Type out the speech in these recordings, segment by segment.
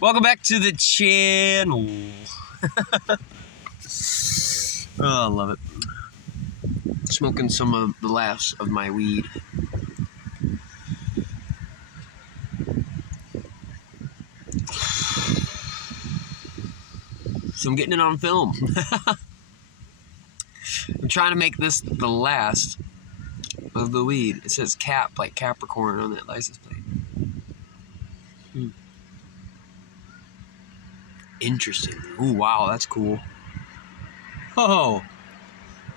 Welcome back to the channel. Oh, I love it. Smoking some of the last of my weed. So I'm getting it on film. I'm trying to make this the last of the weed. It says Cap, like Capricorn on that license plate. Interesting. Ooh, wow, that's cool. Oh.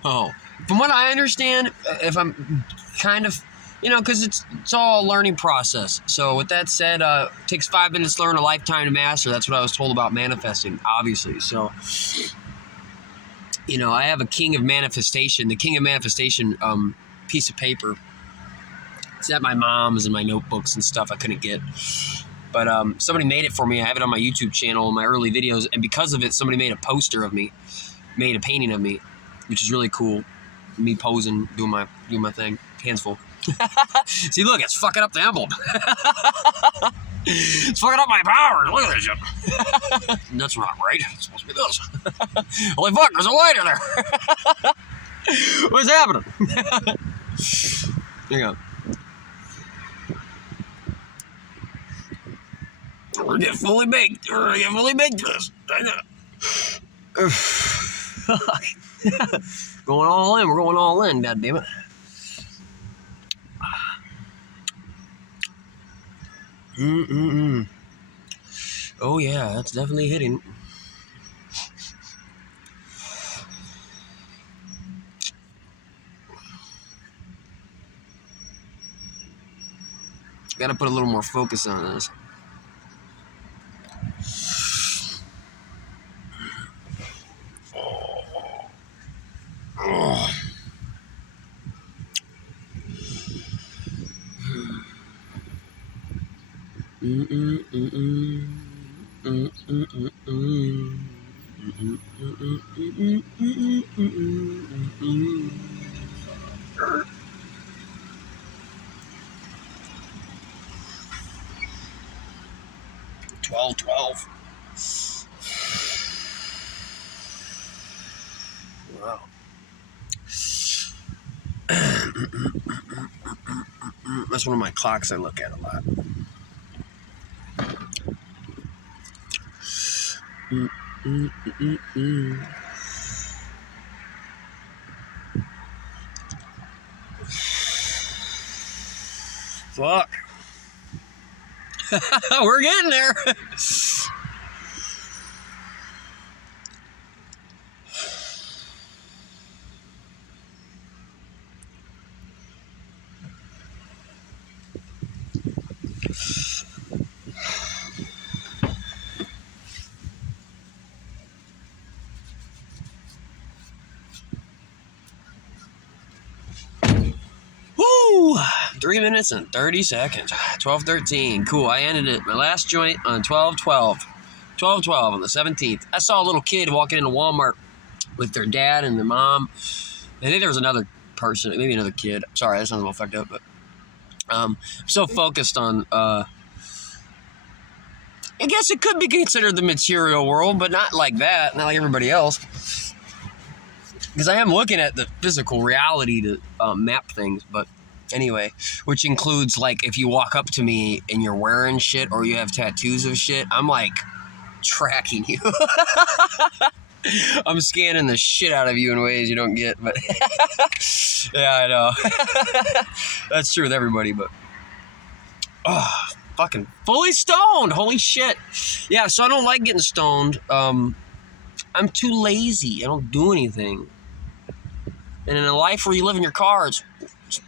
From what I understand, if I'm kind of, because it's all a learning process. So with that said, it takes 5 minutes to learn, a lifetime to master. That's what I was told about manifesting, obviously. So, I have a King of Manifestation, the King of Manifestation piece of paper. It's at my mom's and my notebooks and stuff I couldn't get. But somebody made it for me. I have it on my YouTube channel in my early videos. And because of it, somebody made a poster of me, made a painting of me, which is really cool. Me posing, doing my thing, hands full. See, look, it's fucking up the emblem. It's fucking up my powers. Look at this shit. That's not right. It's supposed to be this. Holy fuck, there's a light in there. What's happening? Here you go. We're gonna get fully baked. We're gonna get fully baked this. Going all in. We're going all in. God damn it. Oh yeah, that's definitely hitting. Gotta put a little more focus on this. $12. Wow. That's one of my clocks I look at a lot. Fuck. We're getting there. Woo! 3 minutes and 30 seconds. 12:13. Cool. I ended it. My last joint on 12/12. 12/12 on the 17th. I saw a little kid walking into Walmart with their dad and their mom. I think there was another person, maybe another kid. Sorry, that sounds a little fucked up, but I'm so focused on, I guess it could be considered the material world, but not like that, not like everybody else. Because I am looking at the physical reality to map things, but anyway, which includes, like, if you walk up to me and you're wearing shit or you have tattoos of shit, I'm, like, tracking you. I'm scanning the shit out of you in ways you don't get, but yeah, I know. That's true with everybody, but fucking fully stoned. Holy shit. Yeah, so I don't like getting stoned. I'm too lazy. I don't do anything. And in a life where you live in your car, it's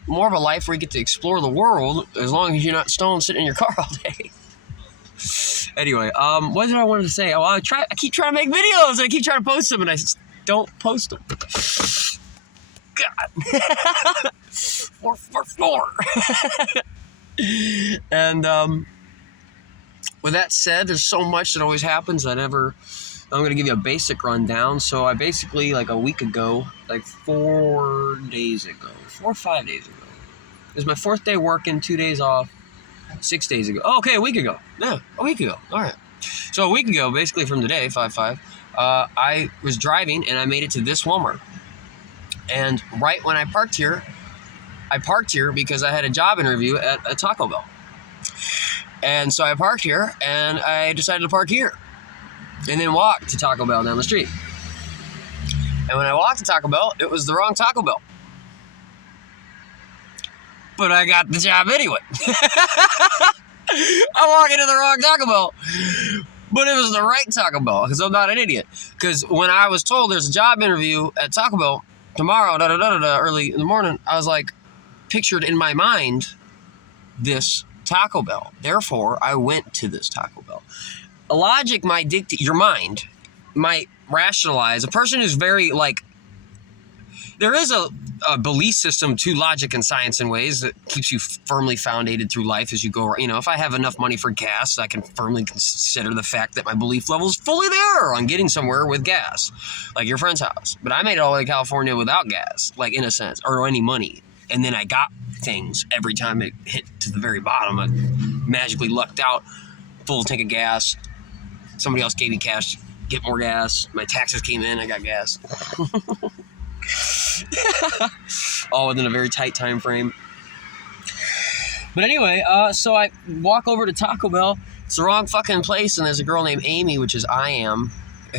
more of a life where you get to explore the world as long as you're not stoned sitting in your car all day. Anyway, what did I want to say? Oh, I keep trying to make videos. I keep trying to post them, and I just don't post them. God. 4. And with that said, there's so much that always happens. I'm going to give you a basic rundown. So I basically, like a week ago, like 4 or 5 days ago, it was my 4th day working, 2 days off. 6 days ago. Oh, okay, a week ago. Yeah, a week ago. All right. So a week ago, basically from today, 5/5, I was driving and I made it to this Walmart. And right when I parked here because I had a job interview at a Taco Bell. And so I parked here and I decided to park here and then walk to Taco Bell down the street. And when I walked to Taco Bell, it was the wrong Taco Bell. But I got the job anyway. I walk into the wrong Taco Bell. But it was the right Taco Bell because I'm not an idiot. Because when I was told there's a job interview at Taco Bell tomorrow, early in the morning, I was like, pictured in my mind this Taco Bell. Therefore, I went to this Taco Bell. Logic might dictate, your mind might rationalize. A person who's very there is a belief system to logic and science in ways that keeps you firmly founded through life as you go. You know, if I have enough money for gas, I can firmly consider the fact that my belief level is fully there on getting somewhere with gas, like your friend's house. But I made it all the way to California without gas, like in a sense, or any money. And then I got things every time it hit to the very bottom. I magically lucked out, full tank of gas. Somebody else gave me cash to get more gas. My taxes came in, I got gas. All within a very tight time frame. But anyway, so I walk over to Taco Bell. It's the wrong fucking place, and there's a girl named Amy, which is I am.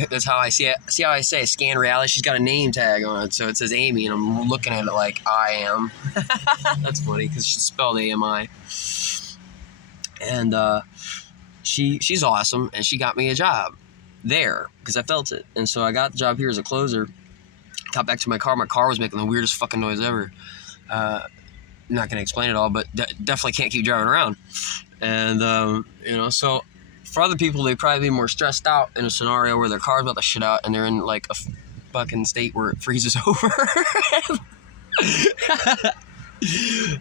That's how I see it. See how I say scan reality? She's got a name tag on it, so it says Amy, and I'm looking at it like I am. That's funny because she's spelled AMI. And she's awesome, and she got me a job there because I felt it. And so I got the job here as a closer. Got back to my car. My car was making the weirdest fucking noise ever. I'm not going to explain it all, but definitely can't keep driving around. And, so for other people, they'd probably be more stressed out in a scenario where their car's about to shit out and they're in like a fucking state where it freezes over.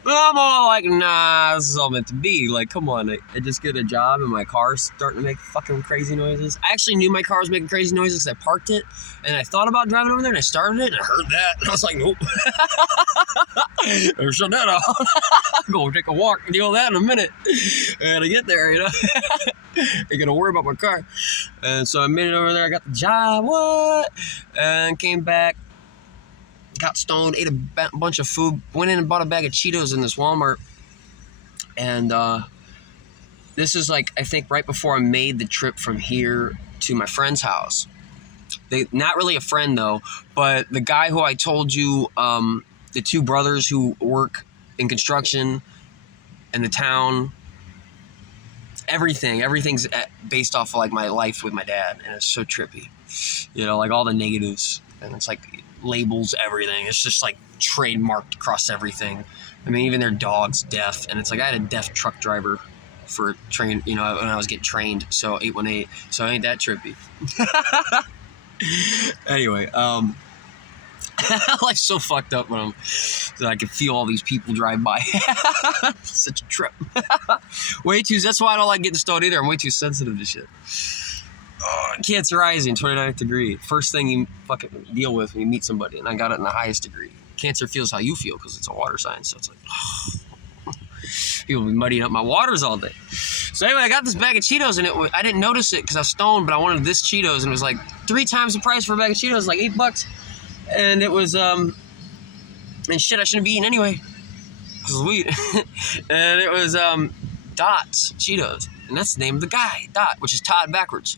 But I'm all like, nah, this is all meant to be. Like, come on, I just get a job and my car's starting to make fucking crazy noises. I actually knew my car was making crazy noises because I parked it and I thought about driving over there and I started it and I heard that and I was like, nope. Better shut that off. I'm going to take a walk and deal with that in a minute. And I get there, I'm gonna worry about my car. And so I made it over there. I got the job, and came back. Got stoned, ate a bunch of food, went in and bought a bag of Cheetos in this Walmart. And this is like, I think right before I made the trip from here to my friend's house. Not really a friend though, but the guy who I told you, the two brothers who work in construction in the town, everything's based off of like my life with my dad. And it's so trippy, like all the negatives. And it's like, labels everything. It's just like trademarked across everything. I mean, even their dog's deaf, and it's like I had a deaf truck driver for train, when I was getting trained. So 818. So ain't that trippy? Anyway, life's so fucked up when that I can feel all these people drive by. Such a trip. That's why I don't like getting stoned either. I'm way too sensitive to shit. Cancer rising, 29th degree. First thing you fucking deal with when you meet somebody, and I got it in the highest degree. Cancer feels how you feel because it's a water sign, so it's like, people be muddying up my waters all day. So anyway, I got this bag of Cheetos, and I didn't notice it because I was stoned, but I wanted this Cheetos, and it was like 3 times the price for a bag of Cheetos, like $8. And it was, and shit, I shouldn't be eating anyway. This is weed. And it was, Dot's Cheetos. And that's the name of the guy, Dot, which is Todd backwards.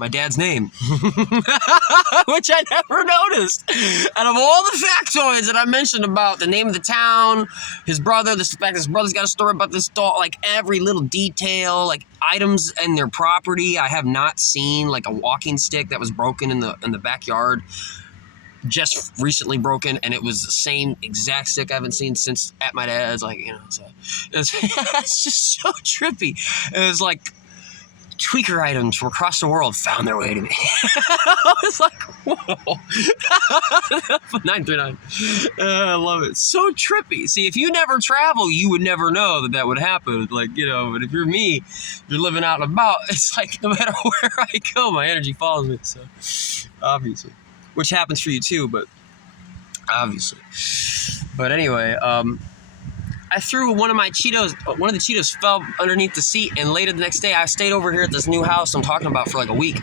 My dad's name, which I never noticed. Out of all the factoids that I mentioned about the name of the town, his brother, the fact that his brother's got a story about this dog, like every little detail, like items in their property, I have not seen, like a walking stick that was broken in the backyard, just recently broken, and it was the same exact stick I haven't seen since at my dad's. Like, so it's just so trippy. It was like tweaker items from across the world found their way to me. I was like, whoa. 939. I love it. So trippy. See, if you never travel, you would never know that would happen. Like, but if you're me, you're living out and about, it's like no matter where I go, my energy follows me. So, obviously. Which happens for you too, but obviously. But anyway, I threw one of my Cheetos. One of the Cheetos fell underneath the seat, and later the next day, I stayed over here at this new house I'm talking about for like a week.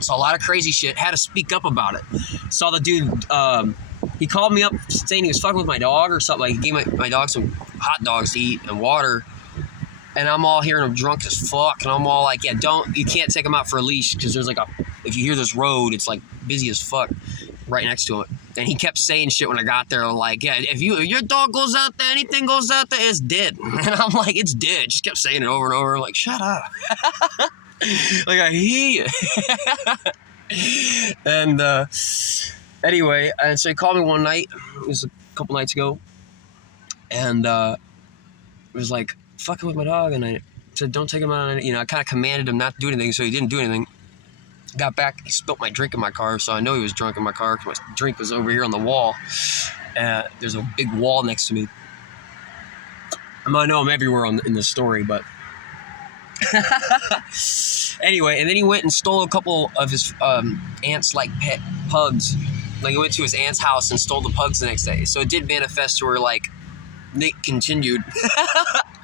Saw a lot of crazy shit. Had to speak up about it. Saw the dude. He called me up saying he was fucking with my dog or something. Like, he gave my dog some hot dogs to eat and water. And I'm all hearing him drunk as fuck. And I'm all like, yeah, you can't take him out for a leash because there's like if you hear this road, it's like busy as fuck right next to it. And he kept saying shit when I got there, like, yeah, if your dog goes out there, anything goes out there, it's dead. And I'm like, it's dead. Just kept saying it over and over. Like, shut up. Like, I hear you. And anyway, and so he called me one night. It was a couple nights ago. And it was like, fucking with my dog. And I said, don't take him out. You know, I kind of commanded him not to do anything, so he didn't do anything. Got back, he spilt my drink in my car, so I know he was drunk in my car because my drink was over here on the wall. There's a big wall next to me. I know I'm everywhere in this story, but... Anyway, and then he went and stole a couple of his aunt's, like, pet pugs. Like, he went to his aunt's house and stole the pugs the next day. So it did manifest to where, like, Nick continued.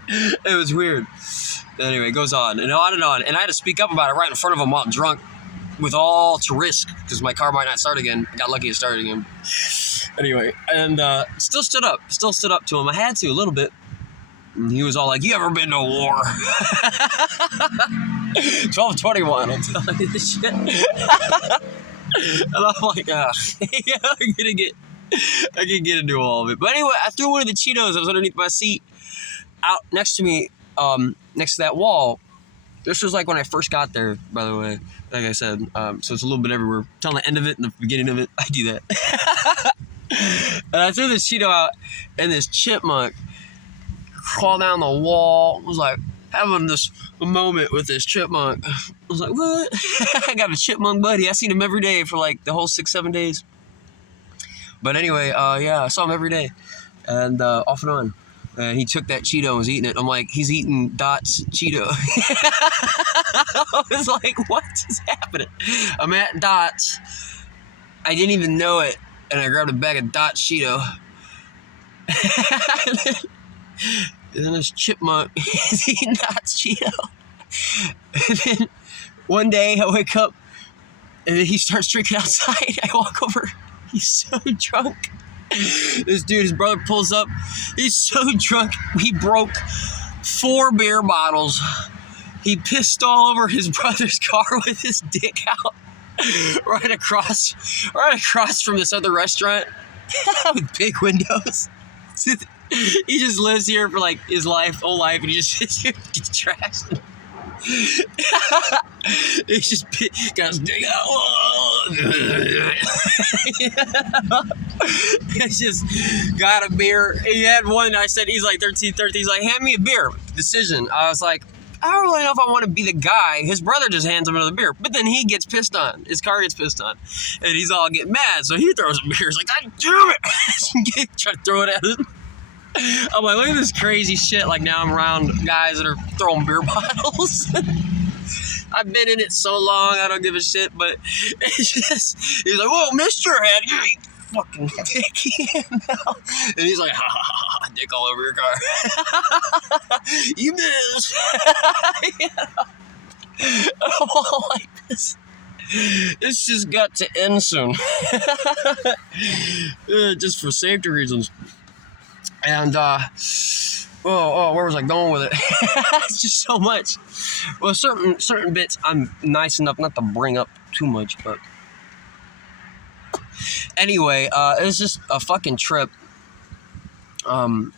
It was weird. Anyway, it goes on and on and on. And I had to speak up about it right in front of him while I'm drunk. With all to risk, because my car might not start again. I got lucky it started again. Anyway, and still stood up to him. I had to, a little bit. And he was all like, you ever been to war? 1221, I'm telling you this shit. And I'm like, yeah, I can get into all of it. But anyway, I threw one of the Cheetos that was underneath my seat out next to me, next to that wall. This was like when I first got there, by the way, like I said. So it's a little bit everywhere. Telling the end of it and the beginning of it, I do that. And I threw this Cheeto out, and this chipmunk crawled down the wall. I was like having this moment with this chipmunk. I was like, what? I got a chipmunk buddy. I seen him every day for like the whole 6-7 days. But anyway, yeah, I saw him every day. And off and on. He took that Cheeto and was eating it. I'm like, he's eating Dot's Cheeto. I was like, what is happening? I'm at Dot's. I didn't even know it. And I grabbed a bag of Dot's Cheeto. And then this chipmunk is eating Dot's Cheeto. And then one day I wake up and then he starts drinking outside. I walk over. He's so drunk. This dude, his brother pulls up. He's so drunk, he broke 4 beer bottles. He pissed all over his brother's car with his dick out. Right across from this other restaurant with big windows. He just lives here for like his whole life, and he just sits here and gets trashed. It's just got his dick out. It's just got a beer. He had one. I said, he's like 13. He's like, hand me a beer. Decision. I was like, I don't really know if I want to be the guy. His brother just hands him another beer, but then he gets pissed on. His car gets pissed on, and he's all getting mad. So he throws a beer. He's like, God damn it! Try to throw it at him. I'm like, look at this crazy shit. Like, now I'm around guys that are throwing beer bottles. I've been in it so long, I don't give a shit, but it's just, he's like, whoa, Mr. Head, you fucking dick. And he's like, ha, ha, ha, ha, dick all over your car. You missed. You know? I'm all like this. This just got to end soon. Just for safety reasons. And, where was I going with it? It's just so much. Well, certain bits I'm nice enough not to bring up too much, but anyway, it's just a fucking trip. That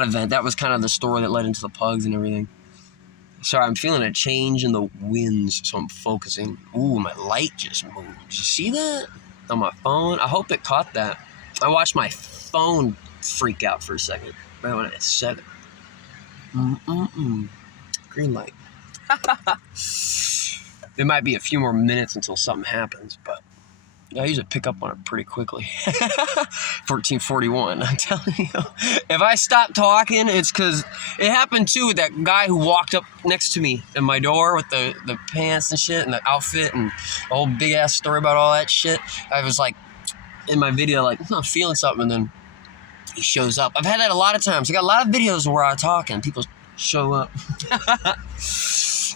event, that was kind of the story that led into the pugs and everything. Sorry, I'm feeling a change in the winds, so I'm focusing. Ooh, my light just moved. Did you see that? On my phone? I hope it caught that. I watched my phone freak out for a second right when I said it. Green light. There might be a few more minutes until something happens, but I usually pick up on it pretty quickly. 1441, I'm telling you. If I stop talking, it's because it happened too with that guy who walked up next to me in my door with the pants and shit and the outfit and the whole big ass story about all that shit. I was like, in my video, like, I'm feeling something, and then he shows up. I've had that a lot of times. I got a lot of videos where I talk and people show up.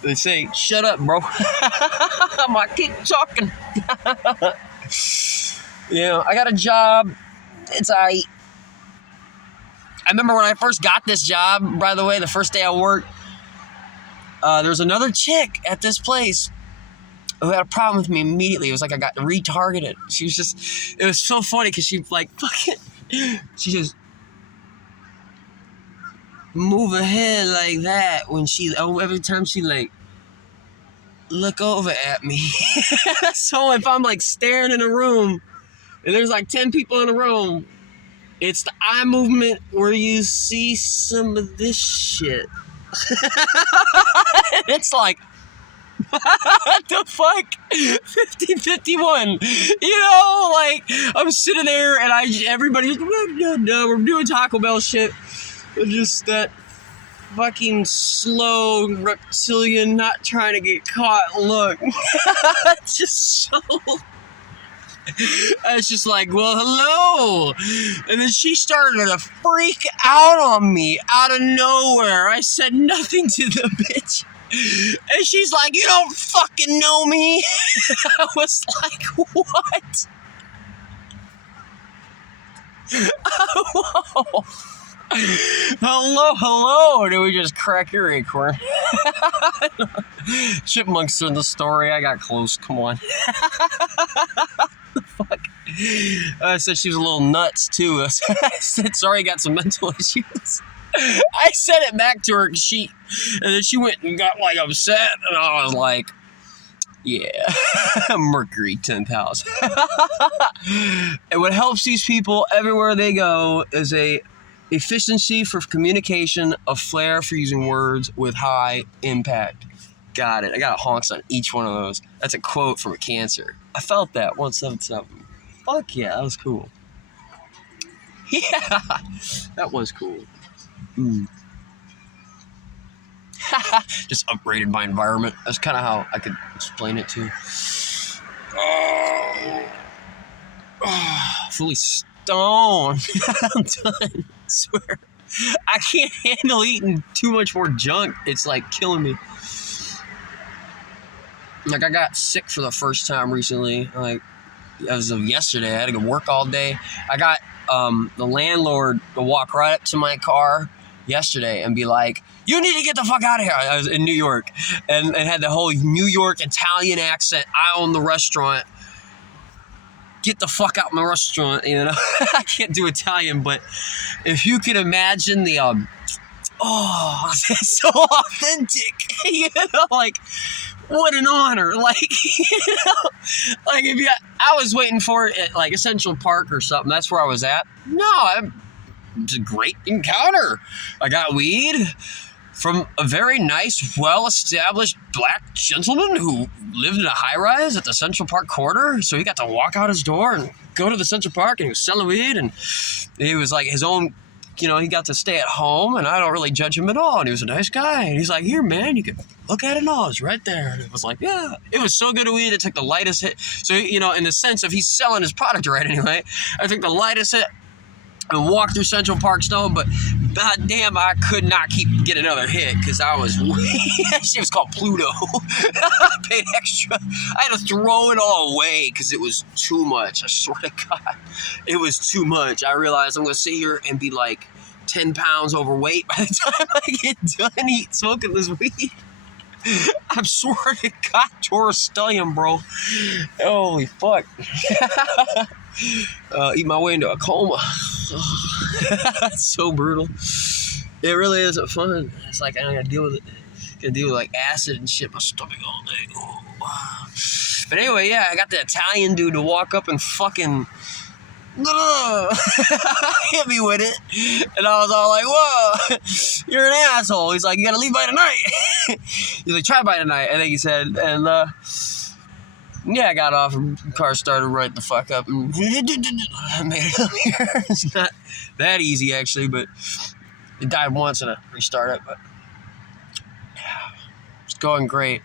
They say, shut up, bro. I'm like, keep talking. I got a job. It's I remember when I first got this job, by the way, the first day I worked, there was another chick at this place who had a problem with me immediately. It was like I got retargeted. She was just, it was so funny because she like fucking, she just move her head like that when she, every time she like look over at me. So if I'm like staring in a room and there's like 10 people in a room, it's the eye movement where you see some of this shit. It's like, what the fuck? 50-51. Like, I'm sitting there and everybody's, no, we're doing Taco Bell shit. Just that fucking slow reptilian, not trying to get caught look. Just so... I was just like, well, hello. And then she started to freak out on me out of nowhere. I said nothing to the bitch. And she's like, you don't fucking know me. I was like, what? Whoa. Hello. Did we just crack your acorn? Chipmunks in the story. I got close. Come on. The fuck? I said she was a little nuts too. I said, sorry, I got some mental issues. I said it back to her, and then she went and got like upset, and I was like, yeah, Mercury 10th house. And what helps these people everywhere they go is a efficiency for communication, a flair for using words with high impact. Got it. I got honks on each one of those. That's a quote from a Cancer. I felt that 177. Fuck yeah, that was cool. Yeah, that was cool. Just upgraded my environment. That's kind of how I could explain it too. Fully stoned. I'm done. I swear. I can't handle eating too much more junk. It's like killing me. Like, I got sick for the first time recently. Like, as of yesterday, I had to go work all day. I got the landlord to walk right up to my car yesterday and be like, you need to get the fuck out of here. I was in New York and had the whole New York Italian accent. I own the restaurant. Get the fuck out of my restaurant, I can't do Italian, but if you can imagine the, it's so authentic, like, what an honor. Like, like if I was waiting for it at like Central Park or something. That's where I was at. No, it's a great encounter. I got weed from a very nice, well-established black gentleman who lived in a high-rise at the Central Park corner. So he got to walk out his door and go to the Central Park, and he was selling weed, and he was like his own, he got to stay at home, and I don't really judge him at all. And he was a nice guy. And he's like, here, man, you can look at it all. It's right there. And it was like, yeah. It was so good of weed. It took the lightest hit. So, in the sense of he's selling his product right anyway, I took the lightest hit and walked through Central Park Stone, but goddamn, I could not get another hit because I was, that shit was called Pluto. I paid extra. I had to throw it all away because it was too much. I swear to God, it was too much. I realized I'm going to sit here and be like 10 pounds overweight by the time I get done smoking this weed. I swear to God, Taurus Stallion, bro. Holy fuck. Eat my way into a coma. It's so brutal. It really isn't fun. It's like I gotta deal with it. Gotta deal with like acid and shit in my stomach all day. Oh. But anyway, yeah, I got the Italian dude to walk up and fucking hit me with it. And I was all like, whoa, you're an asshole. He's like, you gotta leave by tonight. He's like, try by tonight, I think he said. And yeah, I got off and the car started right the fuck up and I made it up here. It's not that easy actually, but it died once and I restarted it, but it's going great.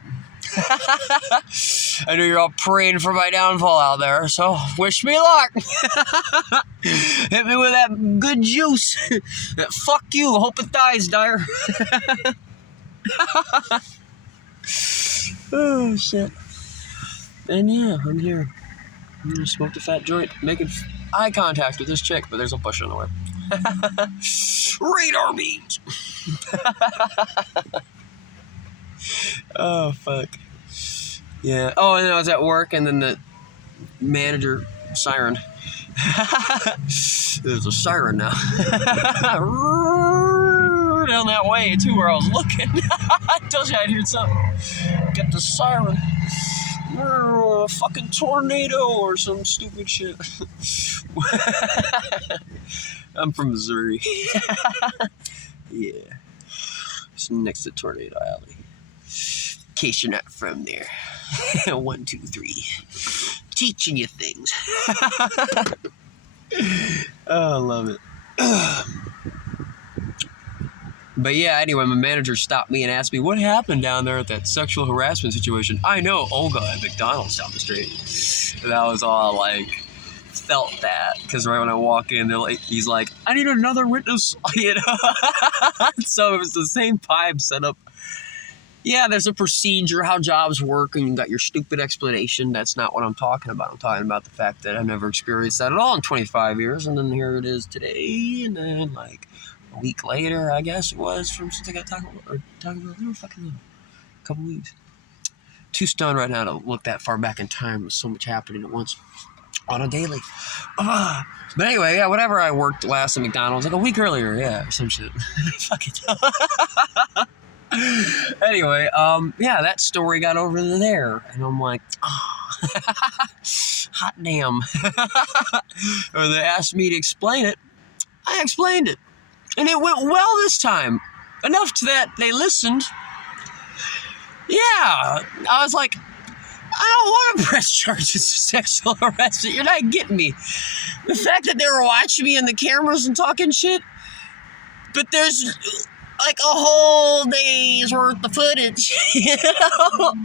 I know you're all praying for my downfall out there, so wish me luck. Hit me with that good juice. That fuck you, hope it dies, Dyer. Oh, shit. And yeah, I'm here. I'm gonna smoke the fat joint, making eye contact with this chick, but there's a bush in the way. Radar beams. Oh, fuck. Yeah. Oh, and then I was at work, and then the manager sirened. There's a siren now. Down that way, too, where I was looking. I told you I'd heard something. Get the siren. A fucking tornado or some stupid shit. I'm from Missouri. Yeah. It's next to Tornado Alley. In case you're not from there. 1, 2, 3. Teaching you things. Oh, I love it. But yeah, anyway, my manager stopped me and asked me, what happened down there at that sexual harassment situation? I know Olga at McDonald's down the street. And I was all like, felt that. Because right when I walk in, he's like, I need another witness. You know? So it was the same vibe set up. Yeah, there's a procedure, how jobs work, and you got your stupid explanation. That's not what I'm talking about. I'm talking about the fact that I've never experienced that at all in 25 years. And then here it is today. And then, like, a week later, I guess it was, from something I talked about, I don't know, fucking know, a couple weeks. Too stunned right now to look that far back in time with so much happening at once on a daily. But anyway, yeah, whatever I worked last at McDonald's, like a week earlier, yeah, or some shit. Fuck it. Anyway, yeah, that story got over there, and I'm like, hot damn. Or they asked me to explain it. I explained it. And it went well this time. Enough to that they listened. Yeah. I was like, I don't want to press charges for sexual harassment. You're not getting me. The fact that they were watching me in the cameras and talking shit, but there's like a whole day's worth of footage. You know?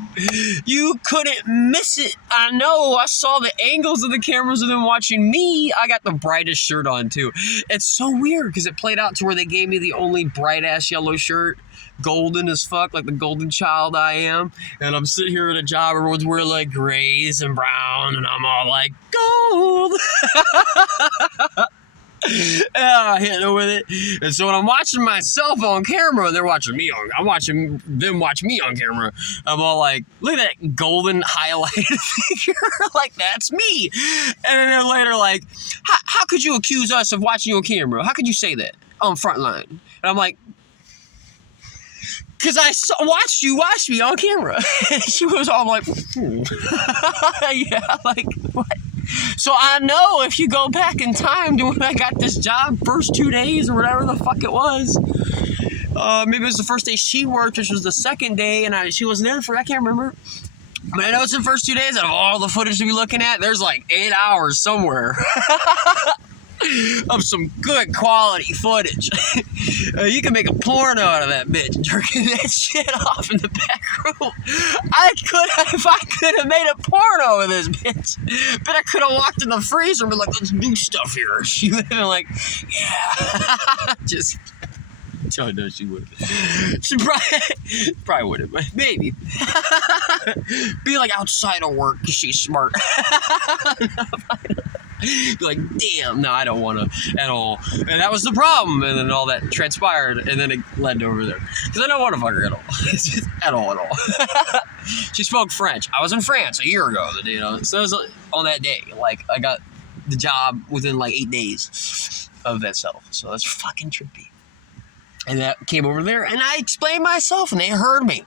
You couldn't miss it. I know. I saw the angles of the cameras of them watching me. I got the brightest shirt on, too. It's so weird because it played out to where they gave me the only bright-ass yellow shirt. Golden as fuck, like the golden child I am. And I'm sitting here at a job, everyone's wearing like grays and brown, and I'm all like, gold! Yeah, hitting it with it. And so when I'm watching myself on camera, I'm watching them watch me on camera. I'm all like, look at that golden highlighted figure. Like, that's me. And then later, like, how could you accuse us of watching you on camera? How could you say that on Frontline? And I'm like, because watched you watch me on camera. She was all like, yeah, like, what? So I know if you go back in time to when I got this job, first 2 days or whatever the fuck it was, maybe it was the first day she worked, which was the second day, and she wasn't there for, I can't remember. But I know it's the first 2 days, out of all the footage to be looking at, there's like 8 hours somewhere of some good quality footage. You can make a porno out of that bitch, jerking that shit off in the back room. If I could have made a porno with this bitch, but I could have walked in the freezer and been like, let's do stuff here. She would have been like, yeah. Just, oh no, she would have. She probably would have, but maybe. Be like outside of work because she's smart. Be like, damn, no, I don't want to at all. And that was the problem. And then all that transpired, and then it led over there. Because I don't want to fuck her at all. at all. She spoke French. I was in France a year ago, you know. So it was on that day. Like, I got the job within like 8 days of that self. So that's fucking trippy. And that came over there, and I explained myself, and they heard me.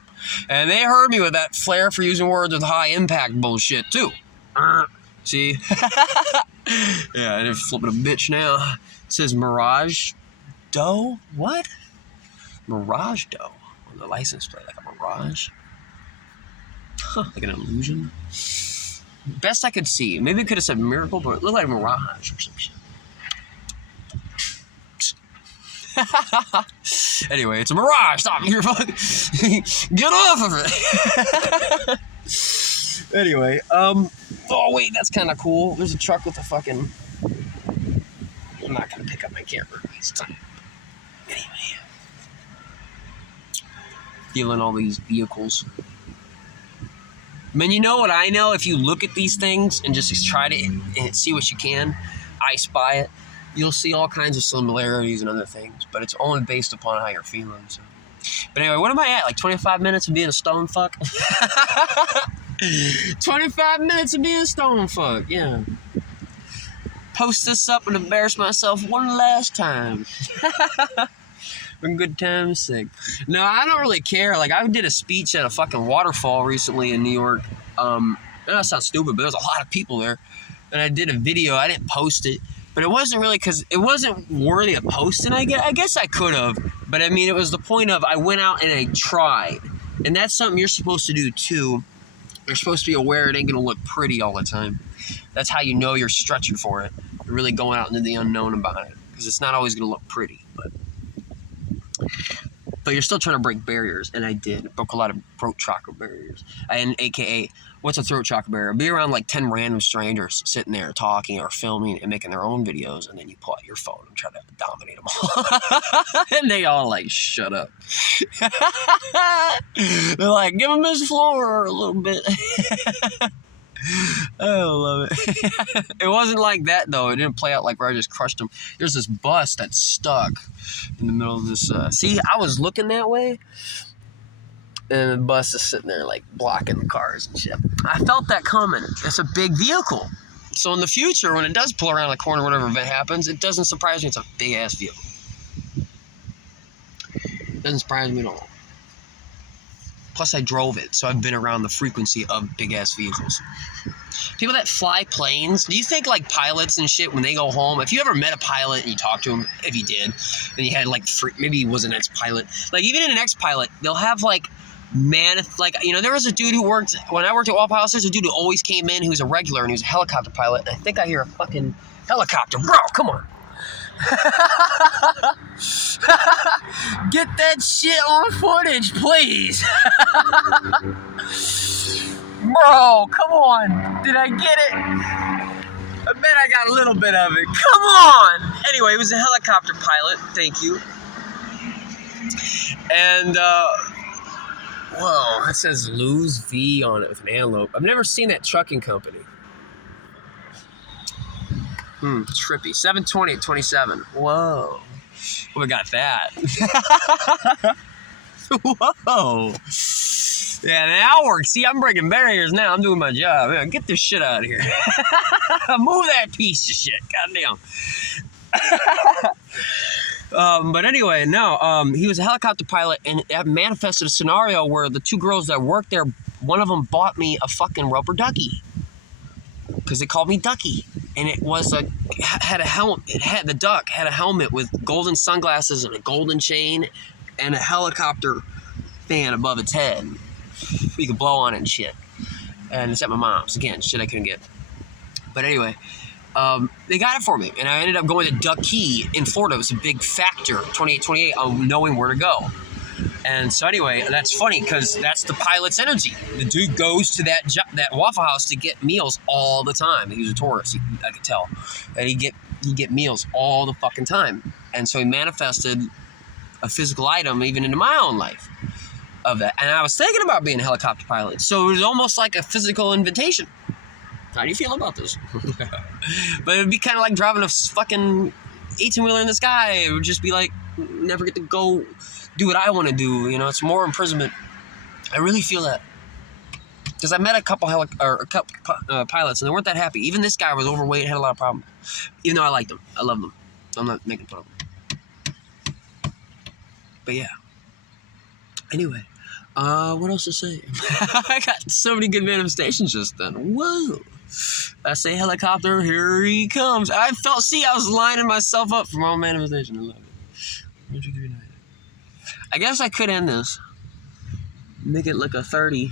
And they heard me with that flair for using words with high impact bullshit, too. See? Yeah, and it's flipping a bitch now. It says Mirage Doe? What? Mirage Doe on the license plate, like a mirage? Huh, like an illusion? Best I could see. Maybe it could have said miracle, but it looked like Mirage or some shit. Anyway, it's a Mirage. Stop. You're fucking... Get off of it. Anyway, oh wait, that's kind of cool. There's a truck with a fucking... I'm not going to pick up my camera. It's time. Anyway. Feeling all these vehicles. I mean, you know what I know? If you look at these things and just try to and see what you can, I spy it, you'll see all kinds of similarities and other things. But it's only based upon how you're feeling. So. But anyway, what am I at? Like 25 minutes of being a stone fuck? 25 minutes of being a stone fuck, yeah. Post this up and embarrass myself one last time. For good time's sake. No, I don't really care. Like, I did a speech at a fucking waterfall recently in New York. I know that sounds stupid, but there was a lot of people there. And I did a video. I didn't post it. But it wasn't really because it wasn't worthy of posting, I guess I could have. But, I mean, it was the point of I went out and I tried. And that's something you're supposed to do, too. You're supposed to be aware it ain't going to look pretty all the time. That's how you know you're stretching for it. You're really going out into the unknown about it. Because it's not always going to look pretty. But you're still trying to break barriers. And I did. I broke a lot of throat chakra barriers. And AKA, what's a throat chakra barrier? Be around like 10 random strangers sitting there talking or filming and making their own videos. And then you pull out your phone and try to dominate them all. And they all like, shut up. They're like, give him his floor a little bit. I love it. It wasn't like that, though. It didn't play out like where I just crushed him. There's this bus that's stuck in the middle of this. See, I was looking that way, and the bus is sitting there, like, blocking the cars and shit. I felt that coming. It's a big vehicle. So in the future, when it does pull around the corner, whatever event happens, it doesn't surprise me. It's a big-ass vehicle. It doesn't surprise me at all. Plus, I drove it, so I've been around the frequency of big-ass vehicles. People that fly planes, do you think, like, pilots and shit, when they go home, if you ever met a pilot and you talked to him, if you did, and you had, like, maybe he was an ex-pilot, like, even in an ex-pilot, they'll have, like, there was a dude who worked, when I worked at Wall Pilots, there's a dude who always came in, who was a regular, and he was a helicopter pilot, and I think I hear a fucking helicopter. Bro, come on. Get that shit on footage, please. Bro, come on. Did I get it? I bet I got a little bit of it. Come on. Anyway, he was a helicopter pilot. Thank you. And, whoa, it says Lose V on it with an antelope. I've never seen that trucking company. Trippy. 720 at 27. Whoa. We got that. Whoa. Yeah, now works. See, I'm breaking barriers now. I'm doing my job. Man, get this shit out of here. Move that piece of shit. Goddamn. But anyway, no. He was a helicopter pilot, and it manifested a scenario where the two girls that worked there, one of them bought me a fucking rubber ducky. Because they called me Ducky. And it was had a helmet. The duck had a helmet with golden sunglasses and a golden chain and a helicopter fan above its head. You could blow on it and shit. And it's at my mom's. Again, shit I couldn't get. But anyway, they got it for me. And I ended up going to Duck Key in Florida. It was a big factor, 2828, on knowing where to go. And so anyway, that's funny because that's the pilot's energy. The dude goes to that Waffle House to get meals all the time. He was a tourist, I could tell. And he'd get meals all the fucking time. And so he manifested a physical item even into my own life of that. And I was thinking about being a helicopter pilot. So it was almost like a physical invitation. How do you feel about this? But it would be kind of like driving a fucking 18-wheeler in the sky. It would just be like, never get to go do what I want to do, you know. It's more imprisonment. I really feel that because I met a couple pilots and they weren't that happy. Even this guy was overweight, had a lot of problems. Even though I liked them, I loved them. I'm not making fun of them. But yeah. Anyway, what else to say? I got so many good manifestations just then. Whoa! I say helicopter, here he comes. I was lining myself up for my own manifestation. I love it. 1, 2, 3, 9. I guess I could end this. Make it like a 30.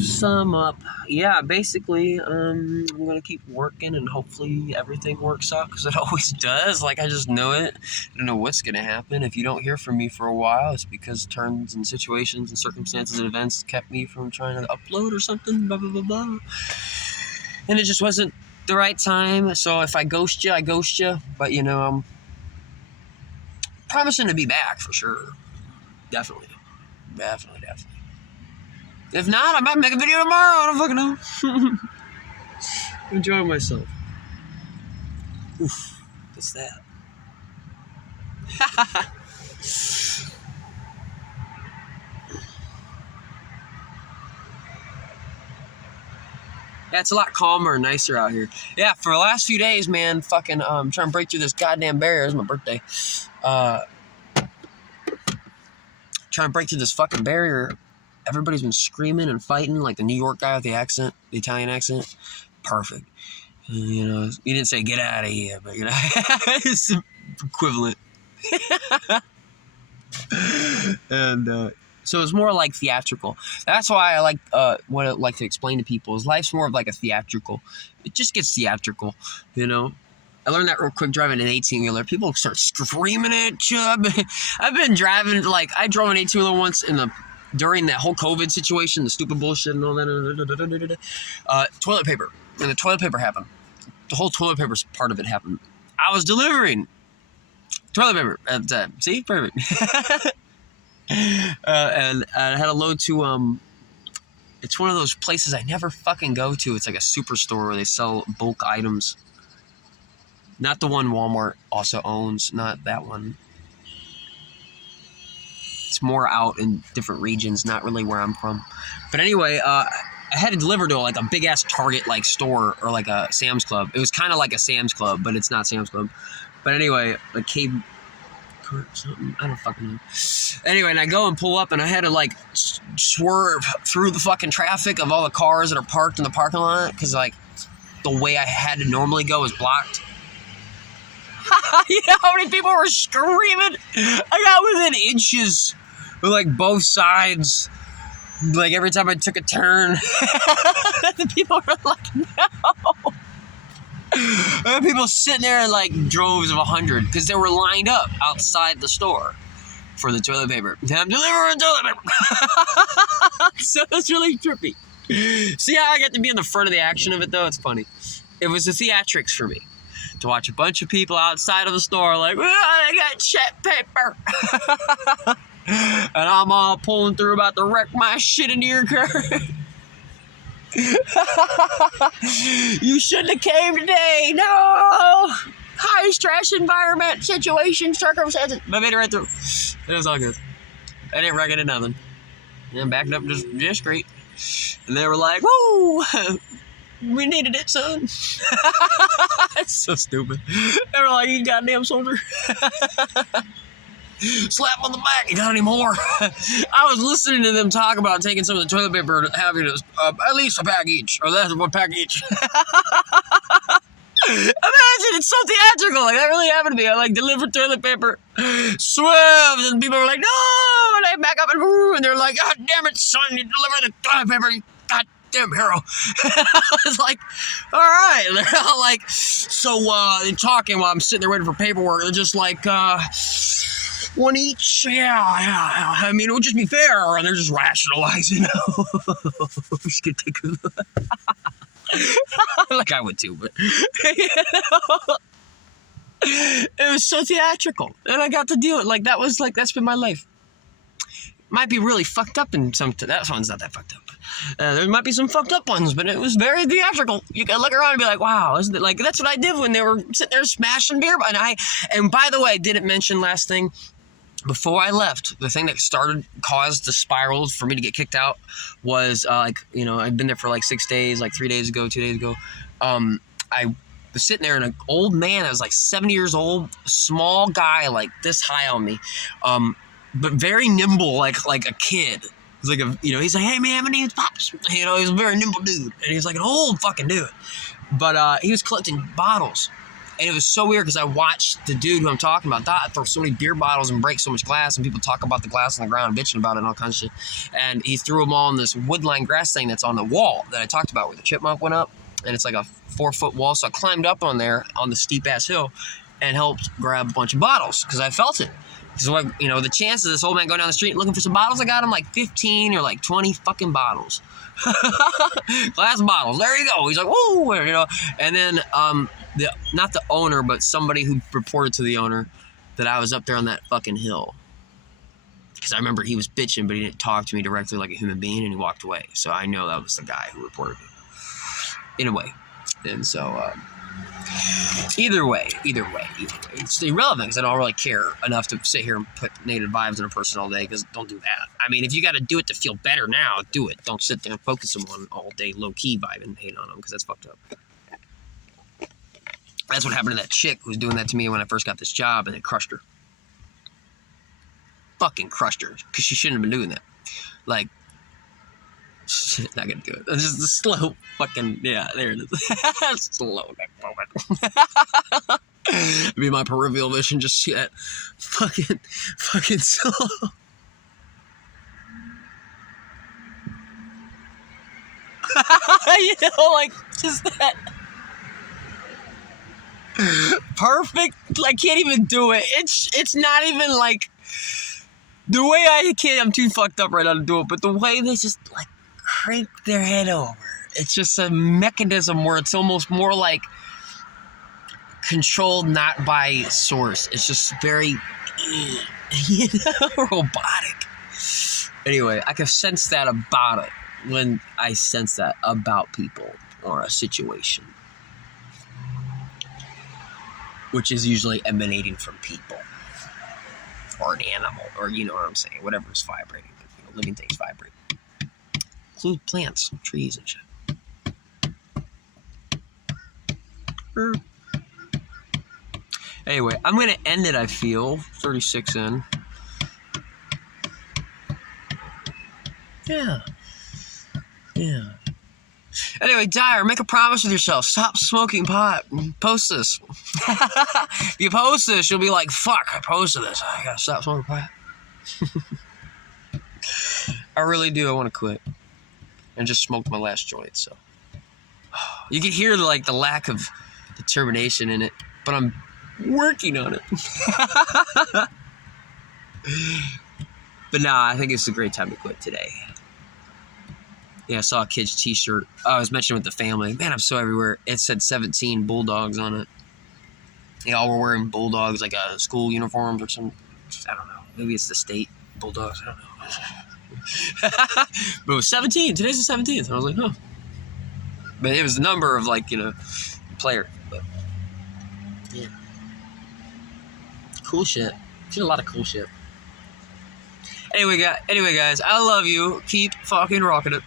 sum up, yeah, basically, I'm gonna keep working and hopefully everything works out because it always does. Like, I just know it. I don't know what's gonna happen. If you don't hear from me for a while, it's because turns and situations and circumstances and events kept me from trying to upload or something, blah, blah, blah, blah. And it just wasn't the right time. So if I ghost you, I ghost you. But, you know, I'm promising to be back for sure. Definitely. If not, I might make a video tomorrow. I don't fucking know. Enjoying myself. Oof. What's that? Yeah, it's a lot calmer and nicer out here. Yeah, for the last few days, man, fucking trying to break through this goddamn barrier. It's my birthday. Trying to break through this fucking barrier. Everybody's been screaming and fighting, like the New York guy with the accent, the Italian accent. Perfect. You know, he didn't say get out of here, but you know, it's equivalent. And so it's more like theatrical. That's why I like what I like to explain to people is life's more of like a theatrical. It just gets theatrical, you know. I learned that real quick driving an 18-wheeler. People start screaming at you. I've been driving, like, I drove an 18-wheeler once during that whole COVID situation, the stupid bullshit and all that. Toilet paper. And the toilet paper happened. The whole toilet paper part of it happened. I was delivering toilet paper at the time. See? Perfect. And I had a load to, it's one of those places I never fucking go to. It's like a superstore where they sell bulk items. Not the one Walmart also owns, not that one. It's more out in different regions, not really where I'm from. But anyway, I had to deliver to like a big ass Target like store or like a Sam's Club. It was kind of like a Sam's Club, but it's not Sam's Club. But anyway, a cave cart or something. I don't fucking know. Anyway, and I go and pull up and I had to like swerve through the fucking traffic of all the cars that are parked in the parking lot because like the way I had to normally go is blocked. You know how many people were screaming? I got within inches with like both sides. Like every time I took a turn, the people were like, no. And people sitting there in like droves of 100 because they were lined up outside the store for the toilet paper. I'm delivering toilet paper. So it's really trippy. See how I get to be in the front of the action of it though? It's funny. It was the theatrics for me. To watch a bunch of people outside of the store like, I got shit paper. And I'm all pulling through about to wreck my shit into your car. You shouldn't have came today. No. High stress environment, situation, circumstances. But I made it right through. It was all good. I didn't wreck it into nothing. And backed up just great. And they were like, woo. We needed it, son. It's so stupid. They were like, you goddamn soldier. Slap on the back. You got any more? I was listening to them talk about taking some of the toilet paper and having at least a pack each. Or that's 1 pack each. Imagine, it's so theatrical. Like, that really happened to me. I, like, delivered toilet paper. Swerved. And people were like, no. And they back up and they're like, God damn it, son. You delivered the toilet paper. God damn hero. I was like, all right. They're all like, so they're talking while I'm sitting there waiting for paperwork. They're just like, 1 each. Yeah. I mean, it would just be fair. And they're just rationalizing. I'm just gonna take a like I would too, but you know, it was so theatrical, and I got to do it. Like that's been my life. Might be really fucked up in some. That one's not that fucked up. There might be some fucked up ones, but it was very theatrical. You can look around and be like, "Wow, isn't it?" Like that's what I did when they were sitting there smashing beer. And by the way, I didn't mention last thing. Before I left, the thing that caused the spiral for me to get kicked out was I'd been there for like 6 days, like 3 days ago, 2 days ago. I was sitting there and an old man that was like 70 years old, small guy, like this high on me, but very nimble, like a kid. He's like he's like, hey man, my name's Pops. You know, he's a very nimble dude, and he's like an old fucking dude. But he was collecting bottles. And it was so weird because I watched the dude who I'm talking about throw so many beer bottles and break so much glass, and people talk about the glass on the ground, bitching about it and all kinds of shit. And he threw them all in this woodline grass thing that's on the wall that I talked about where the chipmunk went up. And it's like a 4-foot wall. So I climbed up on there on the steep ass hill and helped grab a bunch of bottles because I felt it. So, you know, the chances of this old man going down the street looking for some bottles, I got him like 15 or like 20 fucking bottles. Glass bottles. There you go. He's like, woo, you know. And then, not the owner, but somebody who reported to the owner that I was up there on that fucking hill. Because I remember he was bitching, but he didn't talk to me directly like a human being, and he walked away. So I know that was the guy who reported me. In a way. And so, either way, it's irrelevant because I don't really care enough to sit here and put negative vibes on a person all day, because don't do that. I mean, if you got to do it to feel better now, do it. Don't sit there and focus on one all day, low-key vibe and hate on them, because that's fucked up. That's what happened to that chick who was doing that to me when I first got this job, and it crushed her. Fucking crushed her, because she shouldn't have been doing that. Like, shit, not gonna do it. It's just the slow fucking, yeah, there it is. Slow that moment. Maybe my peripheral vision just see that fucking slow. You know, like, just that. Perfect. I can't even do it. It's not even like the way I'm too fucked up right now to do it, but the way they just like crank their head over. It's just a mechanism where it's almost more like controlled not by source. It's just very, you know, robotic. Anyway, I can sense that about it when I sense that about people or a situation, which is usually emanating from people or an animal, or you know what I'm saying, whatever's vibrating. You know, living things vibrate. Include plants, trees, and shit. Anyway, I'm going to end it, I feel. 36 in. Yeah. Anyway, Dyer, make a promise with yourself. Stop smoking pot. Post this. If you post this, you'll be like, fuck, I posted this. I gotta stop smoking pot. I really do. I want to quit. And just smoked my last joint, so. You can hear, like, the lack of determination in it, but I'm working on it. But nah, I think it's a great time to quit today. Yeah, I saw a kid's t-shirt. I was mentioning with the family. Man, I'm so everywhere. It said 17 Bulldogs on it. They all were wearing Bulldogs, like school uniforms or some. I don't know. Maybe it's the state Bulldogs. I don't know. But it was 17. Today's the 17th. And I was like, huh. But it was the number of, like, you know, player. But, yeah. Cool shit. Did a lot of cool shit. Anyway, guys, I love you. Keep fucking rocking it.